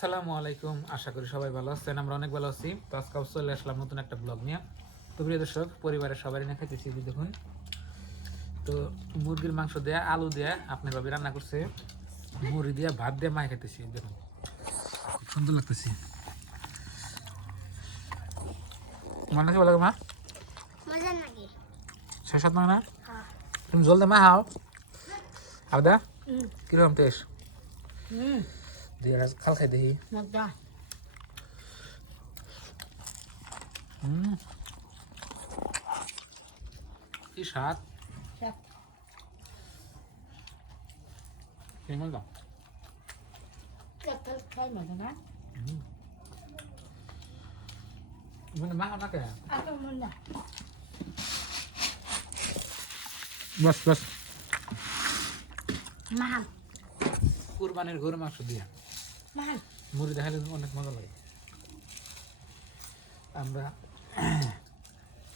আসসালামু আলাইকুম, আশা করি সবাই ভালো আছেন। আমরা অনেক ভালো আছি। তো আজকে চলে আসলাম নতুন একটা ব্লগ নিয়ে। তো প্রিয় দর্শক, পরিবারের সবাই নিয়ে খাইতেছি দেখুন। তো মুরগির মাংস দেয়া আলু দেয়া আপনার ভাবে রান্না করছে, মুড়ি দিয়ে ভাত দিয়ে মাই খাইতেছি দেখুন, খুব সুন্দর লাগতেছি। তোমার নাকি ভালো মা? মজা নাকি? শেষ হাত না? হ্যাঁ। তুমি জলদি মা খাও। আদা কিরকম টেস্ট? দিয়ে খাল খাই দেখি। মজা। কি স্বাদ, কি মজা। খাই মজা না? মা খাও না কে? আগে মজা। বাস বাস। মাহান কুরবানির গরুর মাংস দিয়া মাহান মুড়ি দেখালে অনেক মজা লাগে। আমরা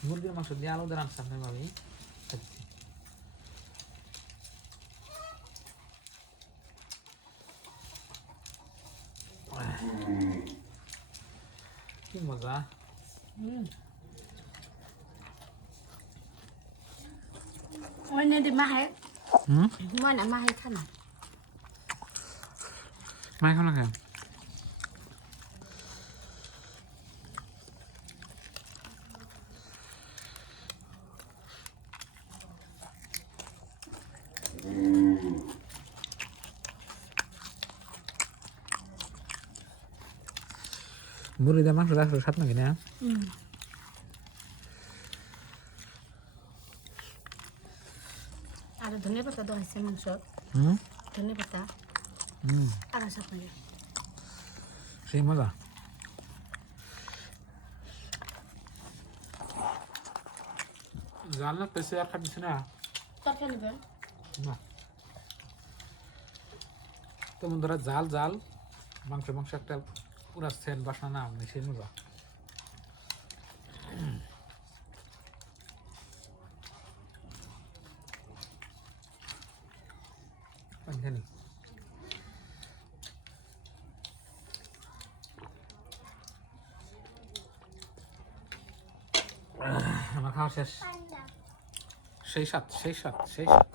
মুরগির মাংস দিয়ে আলু দিয়ে রান্না আপনার ভাবি খাচ্ছি। কি মজা। ওই নে দি মাহে মই না মাহে খানা মাই খাও না খায়? মুরগি দিয়ে মাংস রাখলে স্বাদ নাকি না? আর ধনে পাতা দেওয়া হয়েছে মাংস, ধনে পাতা আর সাপ লাগে সেই মজা। জাল না পেছে আর খাচ্ছি না তরকারি নেবেন না। তো বন্ধুরা, জাল জাল মাংস মাংস একটা পুরা সেন বাসনা না মানে সেই মজা। জানি আমার খাওয়া শেষ। সেই সাত সেই সাত সেই সাত।